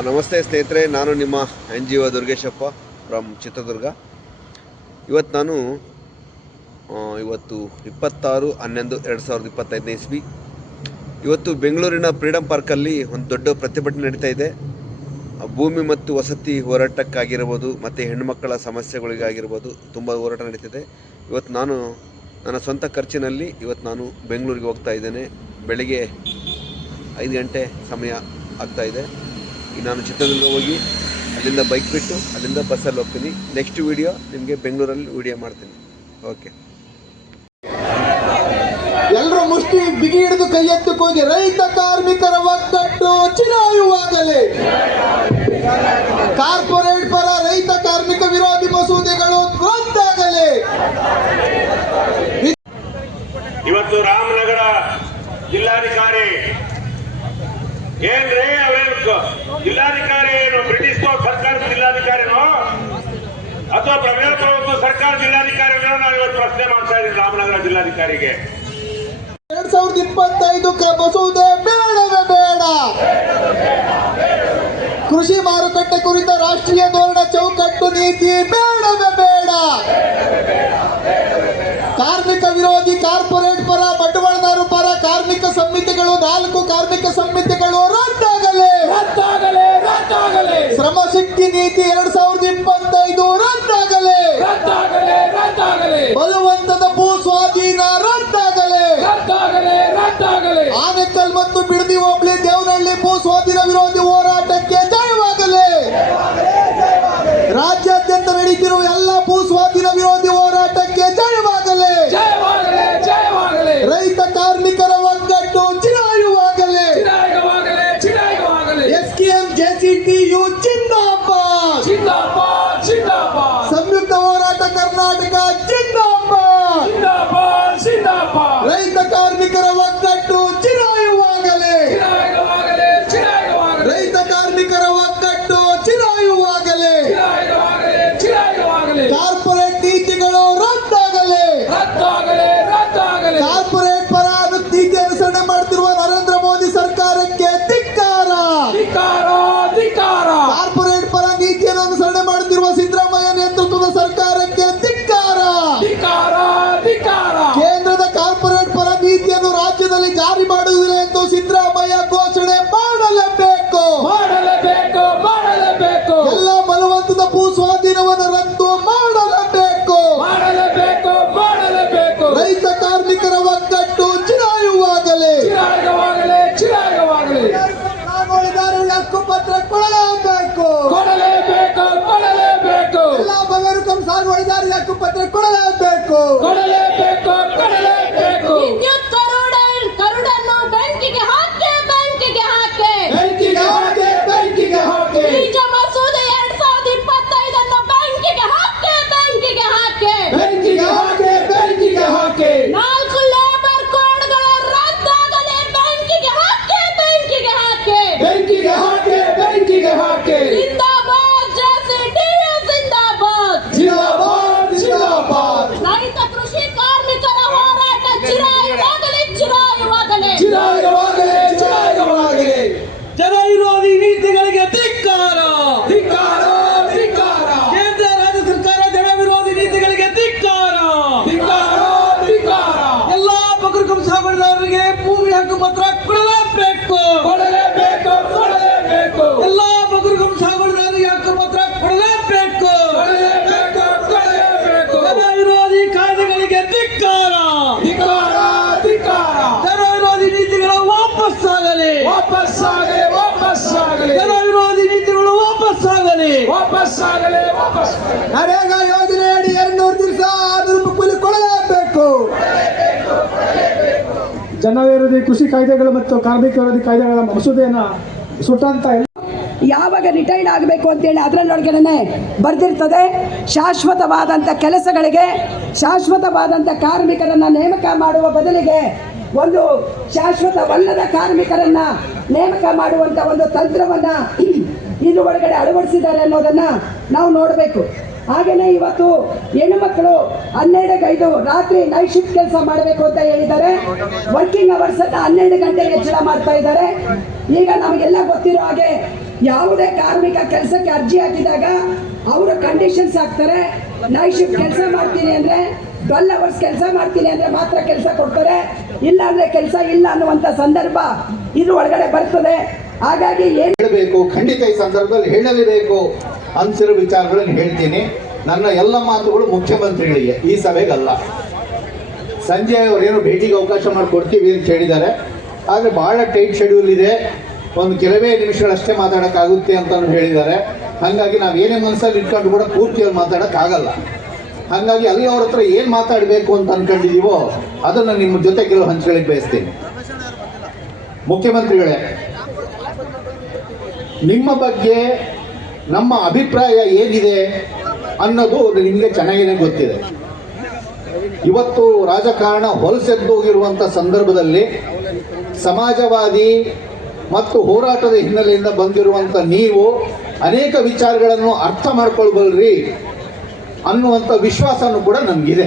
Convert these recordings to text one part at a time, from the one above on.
ನಮಸ್ತೆ ಸ್ನೇಹಿತರೆ, ನಾನು ನಿಮ್ಮ N G O Durgeshappa from Chitradurga. ಇವತ್ತು ನಾನು ಇವತ್ತು ಇಪ್ಪತ್ತಾರು ಹನ್ನೊಂದು ಎರಡು ಸಾವಿರದ ಇಪ್ಪತ್ತೈದನೇ ಇಸ್ವಿ. ಇವತ್ತು ಬೆಂಗಳೂರಿನ ಫ್ರೀಡಮ್ ಪಾರ್ಕಲ್ಲಿ ಒಂದು ದೊಡ್ಡ ಪ್ರತಿಭಟನೆ ನಡೀತಾ ಇದೆ. ಭೂಮಿ ಮತ್ತು ವಸತಿ ಹೋರಾಟಕ್ಕಾಗಿರ್ಬೋದು, ಮತ್ತು ಹೆಣ್ಣುಮಕ್ಕಳ ಸಮಸ್ಯೆಗಳಿಗಾಗಿರ್ಬೋದು ತುಂಬ ಹೋರಾಟ ನಡೀತಿದೆ. ಇವತ್ತು ನಾನು, ನನ್ನ ಸ್ವಂತ ಖರ್ಚಿನಲ್ಲಿ ಇವತ್ತು ನಾನು ಬೆಂಗಳೂರಿಗೆ ಹೋಗ್ತಾ ಇದ್ದೇನೆ. ಬೆಳಿಗ್ಗೆ ಐದು ಗಂಟೆ ಸಮಯ ಆಗ್ತಾಯಿದೆ ನಾನು ಚಿತ್ರದುರ್ಗ ಹೋಗಿ ಅಲ್ಲಿಂದ ಬೈಕ್ ಬಿಟ್ಟು ಅಲ್ಲಿಂದ ಬಸ್ಸಲ್ಲಿ ಹೋಗ್ತೀನಿ. ನೆಕ್ಸ್ಟ್ ವಿಡಿಯೋ ನಿಮಗೆ ಬೆಂಗಳೂರಲ್ಲಿ ವಿಡಿಯೋ ಮಾಡ್ತೀನಿ. ಓಕೆ ಎಲ್ಲರೂ ಮುಷ್ಟಿ ಬಿಗಿ ಹಿಡಿದು ಕೈ ಎತ್ತಕ್ಕೋಗಿ ರೈತ ರಾಮನಗರ ಜಿಲ್ಲಾಧಿಕಾರಿಗೆ. ಎರಡ್ ಸಾವಿರದ ಇಪ್ಪತ್ತೈದಕ್ಕೆ ಬಸುವುದೇ ಬೇಡವೇ ಬೇಡ. ಕೃಷಿ ಮಾರುಕಟ್ಟೆ ಕುರಿತ ರಾಷ್ಟ್ರೀಯ ಧೋರಣ ಚೌಕಟ್ಟು ನೀತಿ ಬೇಡ Go! ಜನ ವಿರೋಧಿ ಕೃಷಿ ಕಾಯ್ದೆಗಳು ಮತ್ತು ಕಾರ್ಮಿಕ ವಿರೋಧಿ ಕಾಯ್ದೆಗಳ ಮಸೂದೆಯನ್ನ ಸುಟ್ಟಂತ ಯಾವಾಗ ರಿಟೈರ್ಡ್ ಆಗಬೇಕು ಅಂತೇಳಿ ಅದರಲ್ಲೊಳಗಡೆ ಬರೆದಿರ್ತದೆ. ಶಾಶ್ವತವಾದಂಥ ಕೆಲಸಗಳಿಗೆ ಶಾಶ್ವತವಾದಂಥ ಕಾರ್ಮಿಕರನ್ನು ನೇಮಕ ಮಾಡುವ ಬದಲಿಗೆ ಒಂದು ಶಾಶ್ವತವಲ್ಲದ ಕಾರ್ಮಿಕರನ್ನು ನೇಮಕ ಮಾಡುವಂಥ ಒಂದು ತಂತ್ರವನ್ನು ಇದು ಒಳಗಡೆ ಅಳವಡಿಸಿದ್ದಾರೆ ಅನ್ನೋದನ್ನು ನಾವು ನೋಡಬೇಕು. ಹಾಗೆಯೇ ಇವತ್ತು ಹೆಣ್ಣು ಮಕ್ಕಳು ಹನ್ನೆರಡಕ್ಕೆ ಐದು ರಾತ್ರಿ ನೈಟ್ ಶಿಫ್ಟ್ ಕೆಲಸ ಮಾಡಬೇಕು ಅಂತ ಹೇಳಿದ್ದಾರೆ. ವರ್ಕಿಂಗ್ ಅವರ್ಸ್ ಅಂತ ಹನ್ನೆರಡು ಗಂಟೆ ಹೆಚ್ಚಳ ಮಾಡ್ತಾ ಇದ್ದಾರೆ. ಈಗ ನಮಗೆಲ್ಲ ಗೊತ್ತಿರೋ ಹಾಗೆ ಯಾವುದೇ ಕಾರ್ಮಿಕ ಕೆಲಸಕ್ಕೆ ಅರ್ಜಿ ಹಾಕಿದಾಗ ಅವರ ಕಂಡೀಷನ್ಸ್ ಹಾಕ್ತಾರೆ. ನೈಟ್ ಶಿಫ್ಟ್ ಕೆಲಸ ಮಾಡ್ತೀನಿ ಅಂದರೆ ಟ್ವೆಲ್ ಅವರ್ಸ್ ಕೆಲಸ ಮಾಡ್ತೀನಿ ಅಂದರೆ ಮಾತ್ರ ಕೆಲಸ ಕೊಡ್ತಾರೆ. ಇಲ್ಲ ಅಂದರೆ ಕೆಲಸ ಇಲ್ಲ ಅನ್ನುವಂಥ ಸಂದರ್ಭ ಇದು ಒಳಗಡೆ ಬರ್ತದೆ. ಹಾಗಾಗಿ ಏನು ಹೇಳಬೇಕು, ಖಂಡಿತ ಈ ಸಂದರ್ಭದಲ್ಲಿ ಹೇಳಲೇಬೇಕು. ಅನ್ಸಿರೋ ವಿಚಾರಗಳನ್ನು ಹೇಳ್ತೀನಿ. ನನ್ನ ಎಲ್ಲ ಮಾತುಗಳು ಮುಖ್ಯಮಂತ್ರಿಗಳಿಗೆ, ಈ ಸಭೆಗಲ್ಲ. ಸಂಜೆ ಅವರೇನು ಭೇಟಿಗೆ ಅವಕಾಶ ಮಾಡಿಕೊಡ್ತೀವಿ ಅಂತ ಹೇಳಿದ್ದಾರೆ. ಆದರೆ ಭಾಳ ಟೈಟ್ ಶೆಡ್ಯೂಲ್ ಇದೆ. ಒಂದು ಕೆಲವೇ ನಿಮಿಷಗಳಷ್ಟೇ ಮಾತಾಡೋಕ್ಕಾಗುತ್ತೆ ಅಂತ ಹೇಳಿದ್ದಾರೆ. ಹಾಗಾಗಿ ನಾವು ಏನೇ ಮನಸ್ಸಲ್ಲಿ ಇಟ್ಕೊಂಡು ಕೂಡ ಪೂರ್ತಿಯಲ್ಲಿ ಮಾತಾಡೋಕ್ಕಾಗಲ್ಲ. ಹಾಗಾಗಿ ಅಲ್ಲಿ ಅವ್ರ ಹತ್ರ ಏನು ಮಾತಾಡಬೇಕು ಅಂತ ಅಂದ್ಕೊಂಡಿದ್ದೀವೋ ಅದನ್ನು ನಿಮ್ಮ ಜೊತೆ ಕೆಲವು ಹಂಚ್ಕೊಳ್ಳಿಕ್ಕೆ ಬಯಸ್ತೀನಿ. ಮುಖ್ಯಮಂತ್ರಿಗಳೇ, ನಿಮ್ಮ ಬಗ್ಗೆ ನಮ್ಮ ಅಭಿಪ್ರಾಯ ಏನಿದೆ ಅನ್ನೋದು ನಿಮಗೆ ಚೆನ್ನಾಗಿನೇ ಗೊತ್ತಿದೆ. ಇವತ್ತು ರಾಜಕಾರಣ ಹೊಲಸೆದ್ದೋಗಿರುವಂಥ ಸಂದರ್ಭದಲ್ಲಿ ಸಮಾಜವಾದಿ ಮತ್ತು ಹೋರಾಟದ ಹಿನ್ನೆಲೆಯಿಂದ ಬಂದಿರುವಂಥ ನೀವು ಅನೇಕ ವಿಚಾರಗಳನ್ನು ಅರ್ಥ ಮಾಡ್ಕೊಳ್ಬಲ್ರಿ ಅನ್ನುವಂಥ ವಿಶ್ವಾಸನೂ ಕೂಡ ನಮಗಿದೆ.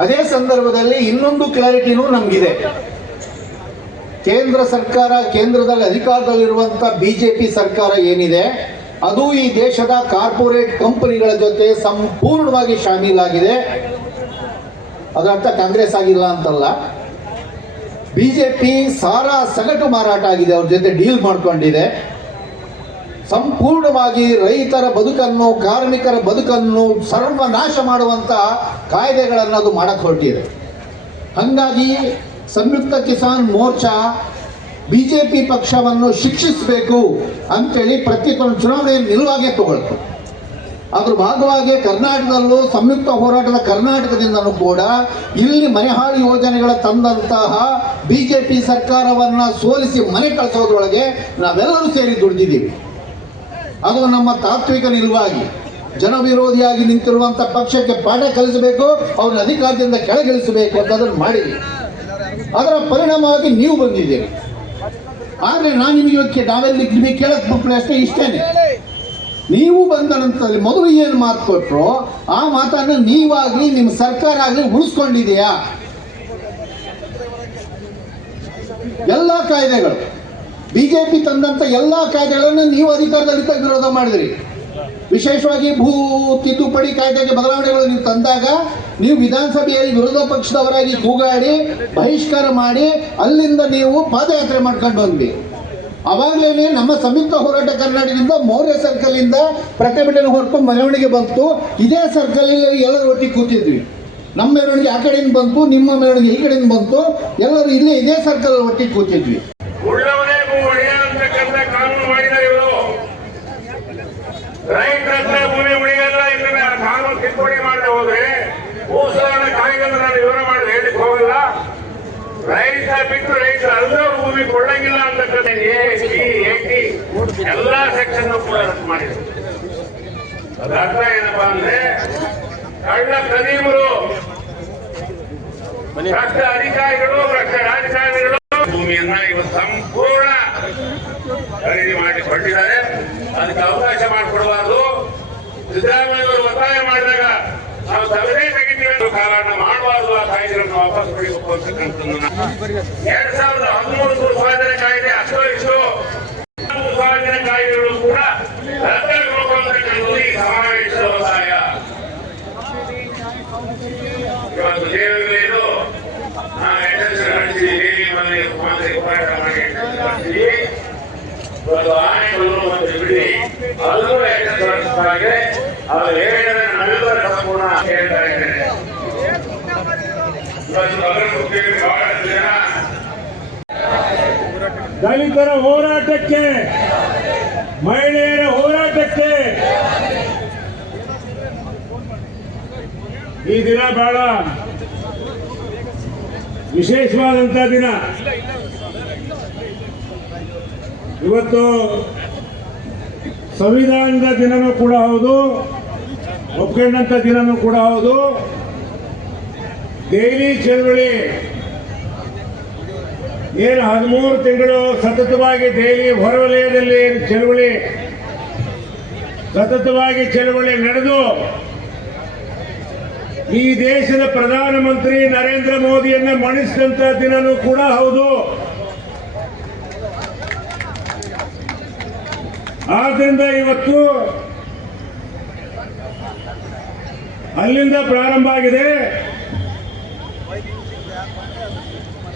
ಅದೇ ಸಂದರ್ಭದಲ್ಲಿ ಇನ್ನೊಂದು ಕ್ಲಾರಿಟಿನೂ ನಮಗಿದೆ. ಕೇಂದ್ರ ಸರ್ಕಾರ, ಕೇಂದ್ರದಲ್ಲಿ ಅಧಿಕಾರದಲ್ಲಿರುವಂಥ ಬಿ ಜೆ ಪಿ ಸರ್ಕಾರ ಏನಿದೆ, ಅದು ಈ ದೇಶದ ಕಾರ್ಪೊರೇಟ್ ಕಂಪನಿಗಳ ಜೊತೆ ಸಂಪೂರ್ಣವಾಗಿ ಶಾಮೀಲಾಗಿದೆ. ಅದರರ್ಥ ಕಾಂಗ್ರೆಸ್ ಆಗಿಲ್ಲ ಅಂತಲ್ಲ. ಬಿ ಜೆ ಸಾರಾ ಸಗಟು ಮಾರಾಟ ಆಗಿದೆ, ಅವ್ರ ಜೊತೆ ಡೀಲ್ ಮಾಡ್ಕೊಂಡಿದೆ. ಸಂಪೂರ್ಣವಾಗಿ ರೈತರ ಬದುಕನ್ನು, ಕಾರ್ಮಿಕರ ಬದುಕನ್ನು ಸರ್ವನಾಶ ಮಾಡುವಂಥ ಕಾಯ್ದೆಗಳನ್ನು ಅದು ಮಾಡಕ್ಕೆ ಹೊರಟಿದೆ. ಹಾಗಾಗಿ Samyukt Kisan Morcha B J P ಪಕ್ಷವನ್ನು ಶಿಕ್ಷಿಸಬೇಕು ಅಂತೇಳಿ ಪ್ರತಿಯೊಂದು ಚುನಾವಣೆಯಲ್ಲಿ ನಿಲುವಾಗೆ ತಗೊಳ್ತು. ಅದ್ರ ಭಾಗವಾಗಿ ಕರ್ನಾಟಕದಲ್ಲೂ ಸಂಯುಕ್ತ ಹೋರಾಟದ ಕರ್ನಾಟಕದಿಂದನೂ ಕೂಡ ಇಲ್ಲಿ ಮನೆಹಾಳು ಯೋಜನೆಗಳ ತಂದಂತಹ ಬಿ ಜೆ ಪಿ ಸರ್ಕಾರವನ್ನು ಸೋಲಿಸಿ ಮನೆ ಕಳಿಸೋದ್ರೊಳಗೆ ನಾವೆಲ್ಲರೂ ಸೇರಿ ದುಡಿದಿದ್ದೀವಿ. ಅದು ನಮ್ಮ ತಾತ್ವಿಕ ನಿಲುವಾಗಿ. ಜನವಿರೋಧಿಯಾಗಿ ನಿಂತಿರುವಂಥ ಪಕ್ಷಕ್ಕೆ ಪಾಠ ಕಲಿಸಬೇಕು, ಅವ್ರನ್ನ ಅಧಿಕಾರದಿಂದ ಕೆಳಗಿಳಿಸಬೇಕು ಅಂತ ಅದನ್ನು ಮಾಡಿದ್ವಿ. ಅದರ ಪರಿಣಾಮವಾಗಿ ನೀವು ಬಂದಿದ್ದೀರಿ. ಆದರೆ ನಾನು ನಿಮಗೆ ಇವತ್ತು ನಾವೆಲ್ಲಿ ನಿಮಗೆ ಕೇಳಕ್ ಮಕ್ಕಳು ಅಷ್ಟೇ, ಇಷ್ಟೇನೆ. ನೀವು ಬಂದ ನಂತರದಲ್ಲಿ ಮೊದಲು ಏನು ಮಾತು ಕೊಟ್ಟರು ಆ ಮಾತನ್ನು ನೀವಾಗಲಿ ನಿಮ್ಮ ಸರ್ಕಾರ ಆಗಲಿ ಉಳಿಸ್ಕೊಂಡಿದೆಯಾ ಎಲ್ಲ ಕಾಯ್ದೆಗಳು. ಬಿಜೆಪಿ ತಂದಂತ ಎಲ್ಲ ಕಾಯ್ದೆಗಳನ್ನು ನೀವು ಅಧಿಕಾರದಲ್ಲಿ ವಿರೋಧ ಮಾಡಿದ್ರಿ. ವಿಶೇಷವಾಗಿ ಭೂ ತಿದ್ದುಪಡಿ ಕಾಯ್ದೆಗೆ ಬದಲಾವಣೆಗಳು ನೀವು ತಂದಾಗ ನೀವು ವಿಧಾನಸಭೆಯಲ್ಲಿ ವಿರೋಧ ಪಕ್ಷದವರಾಗಿ ಕೂಗಾಡಿ, ಬಹಿಷ್ಕಾರ ಮಾಡಿ ಅಲ್ಲಿಂದ ನೀವು ಪಾದಯಾತ್ರೆ ಮಾಡ್ಕೊಂಡು ಬಂದ್ವಿ. ಅವಾಗಲೇ ನಮ್ಮ ಸಂಯುಕ್ತ ಹೋರಾಟ ಕರ್ನಾಟಕದಿಂದ ಮೌರ್ಯ ಸರ್ಕಲಿಂದ ಪ್ರತಿಭಟನೆ ಹೊರ್ಕೊಂಡು ಮೆರವಣಿಗೆ ಬಂತು. ಇದೇ ಸರ್ಕಲ್ ಎಲ್ಲರೂ ಒಟ್ಟಿಗೆ ಕೂತಿದ್ವಿ. ನಮ್ಮ ಮೆರವಣಿಗೆ ಆ ಕಡೆಯಿಂದ ಬಂತು, ನಿಮ್ಮ ಮೆರವಣಿಗೆ ಈ ಕಡೆಯಿಂದ ಬಂತು. ಎಲ್ಲರೂ ಇಲ್ಲೇ ಇದೇ ಸರ್ಕಲ್ ಒಟ್ಟಿಗೆ ಕೂತಿದ್ವಿ ಉಳ್ಳವನೇ ಒಡೆಯ ಅಂತಕ್ಕಂಥ ಕಾನೂನು ಮಾಡಿದ್ದಾರೆ ಇವರು ರೈತರ ಹತ್ರ ಭೂಮಿ ಉಳಿಯಲ್ಲ ಇಲ್ಲ ಕಾನೂನು ತಿದ್ದುಪಡಿ ಮಾಡದೆ ಹೋದ್ರೆ ಭೂಸುಧಾರಣ ಕಾಯ್ದೆ ನಾನು ವಿವರ ಮಾಡಿ ಹೇಳಿಕ್ ಹೋಗಲ್ಲ ರೈತ ಬಿಟ್ಟು ರೈತರ ಅಲ್ಲದವ್ರು ಭೂಮಿ ಕೊಳ್ಳಂಗಿಲ್ಲ ಅಂತಕ್ಕಂಥ ಎ ಸಿ ಏಟಿ ಎಲ್ಲಾ ಸೆಕ್ಷನ್ ಕೂಡ ರದ್ದು ಮಾಡಿದ್ರು ಅದ್ರ ಅರ್ಥ ಏನಪ್ಪಾ ಅಂದ್ರೆ ಕಳ್ಳ ಕದೀಮರು ಭ್ರಷ್ಟ ಅಧಿಕಾರಿಗಳು ಭ್ರಷ್ಟ ರಾಜಕಾರಣಿಗಳು ಭೂಮಿಯನ್ನ ಇವತ್ತು ಸಂಪೂರ್ಣ ಖರೀದಿ ಮಾಡಿ ಕೊಟ್ಟಿದ್ದಾರೆ ಅದಕ್ಕೆ ಅವಕಾಶ ಮಾಡಿಕೊಡಬಾರ್ದು. ಸಿದ್ದರಾಮಯ್ಯವರು ಒತ್ತಾಯ ಮಾಡಿದಾಗ ನಾವು ತಗದೇ ತೆಗಿತೀವಿ ಕಾರಣ ಮಾಡಬಾರ್ದು ಆ ಕಾಯ್ದೆಗಳನ್ನು ವಾಪಸ್ ಪಡೆಯಬೇಕು ಅಂತಕ್ಕಂಥದ್ದು ಎರಡ್ ಸಾವಿರದ ಹದಿಮೂರು ಸ್ವಾತಂತ್ರ್ಯ ಕಾಯ್ದೆ ಅಷ್ಟೋ ಇಷ್ಟು ಸುಸ್ವಾಧೀನ ಕಾಯ್ದೆಗಳು ಕೂಡ ರದ್ದಾಗಬೇಕು ಅಂತಕ್ಕಂಥದ್ದು ಈ ಸಮಾವೇಶದ ಒತ್ತಾಯ ಇವತ್ತು ದೇವರುಗಳು ನಾವು ಎಚ್ಚರಿಕೆ ನಡೆಸಿದ್ದೀವಿ ಮನೆ ಮಾತೆ ಹೋರಾಟ ಮಾಡಿ ಎಚ್ಚರಿಕೆ ನಡೆಸಿದ್ದೀವಿ ಇವತ್ತು ಆನೆಗಳು ಮತ್ತು ಬಿಡಿ ಅದು ಎಚ್ಚರಿಸಲಾಗಿದೆ ಅದು ಹೇಳಿದರೆ ನಮ್ಮೆಲ್ಲರ ಸಂಪೂರ್ಣ ಹೇಳ್ತಾ ಇದ್ದೇನೆ ಇವತ್ತು ಅಭಿವೃದ್ಧಿ ಬಹಳಷ್ಟು ಜನ ದಲಿತರ ಹೋರಾಟಕ್ಕೆ, ಮಹಿಳೆಯರ ಹೋರಾಟಕ್ಕೆ ಈ ದಿನ ಬಹಳ ವಿಶೇಷವಾದಂತ ದಿನ. ಇವತ್ತು ಸಂವಿಧಾನದ ದಿನನೂ ಕೂಡ ಹೌದು, ಒಪ್ಕೊಂಡಂತ ದಿನನೂ ಕೂಡ ಹೌದು. ದೆಹಲಿ ಚಳವಳಿ. ಏನು ಹದಿಮೂರು ತಿಂಗಳು ಸತತವಾಗಿ ದೆಹಲಿ ಹೊರವಲಯದಲ್ಲಿ ಚಳವಳಿ. ಸತತವಾಗಿ ಚಳವಳಿ ನಡೆದು, ಈ ದೇಶದ ಪ್ರಧಾನಮಂತ್ರಿ ನರೇಂದ್ರ ಮೋದಿಯನ್ನ ಮಣಿಸಿದಂತ ದಿನನೂ ಕೂಡ ಹೌದು. ಆದ್ರಿಂದ ಇವತ್ತು ಅಲ್ಲಿಂದ ಪ್ರಾರಂಭ ಆಗಿದೆ.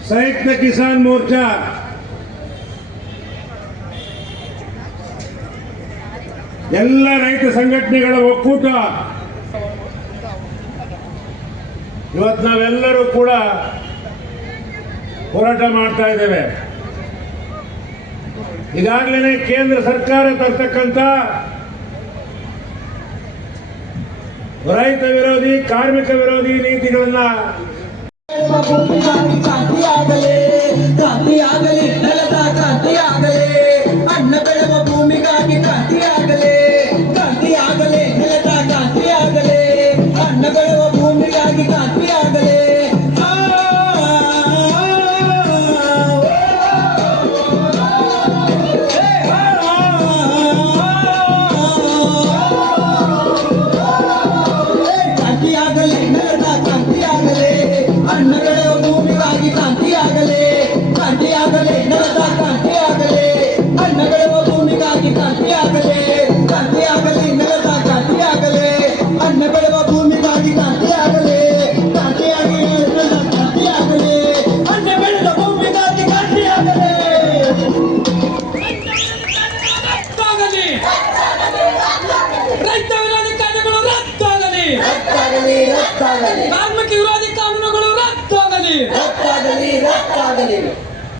ಸಂಯುಕ್ತ ಕಿಸಾನ್ ಮೋರ್ಚಾ. ಎಲ್ಲ ರೈತ ಸಂಘಟನೆಗಳ ಒಕ್ಕೂಟ. ಇವತ್ತು ನಾವೆಲ್ಲರೂ ಕೂಡ ಹೋರಾಟ ಮಾಡ್ತಾ ಇದ್ದೇವೆ. ಈಗಾಗಲೇ ಕೇಂದ್ರ ಸರ್ಕಾರ ತರ್ತಕ್ಕಂಥ ರೈತ ವಿರೋಧಿ, ಕಾರ್ಮಿಕ ವಿರೋಧಿ ನೀತಿಗಳನ್ನ ಭೂಮಿಗಾಗಿ ಕ್ರಾಂತಿಯಾಗಲೇ ಕ್ರಾಂತಿಯಾಗಲಿ ನೆಲದ ಕ್ರಾಂತಿಯಾಗಲೇ ಅನ್ನ